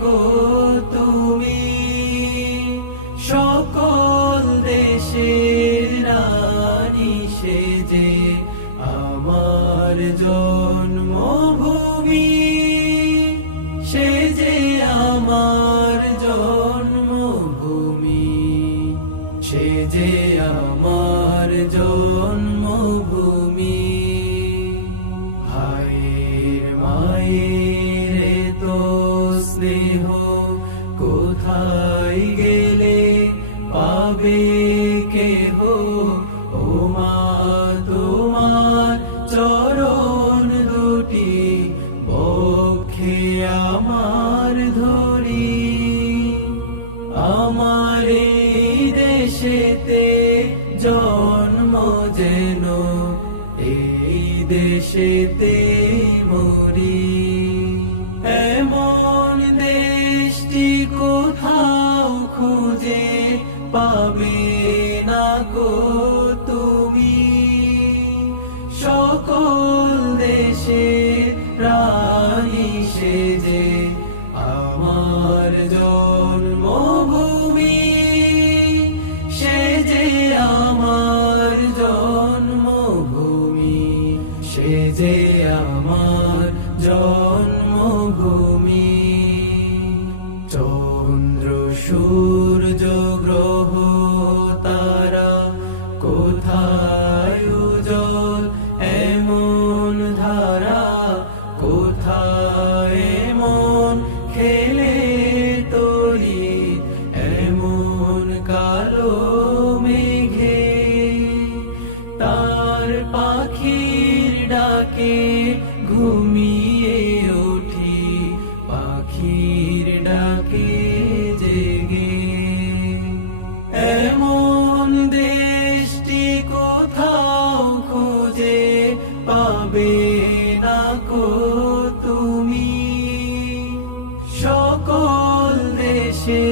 কো তুমি, সকল দেশের রানী সেজে আমার জন্মভূমি, সেজে আমার জন্মভূমি, সেজে আমার জন্মভূমি। ভাইয়ের মায়ের তো স্নেহ কোথায় গেলে পাবে কেহ, ও মা তোমার চরণ দুটি বক্ষে আমার ধরি। আমার এই দেশেতে জন্ম যেন এই দেশেতে মরি। এমন দেশটি কোথাও খুঁজে পাবে না কো তুমি, সকল দেশে রানী সেজে আমার জন্মভূমি, সেজে আমার জন্মভূমি, সেজে আমার জন্মভূমি। চন্দ্র সূর্য গ্রহ তারা কোথায় উজ্জ্বল এমন ধারা, কোথায় এমন খেলে তরি এমন কালো মেঘে। তার পাখির ডাকে ঘুমিয়ে উঠি, পাখির ডাকে জেগে। এমন দেশটি কোথাও খুঁজে পাবে না কো তুমি, সকল দেশে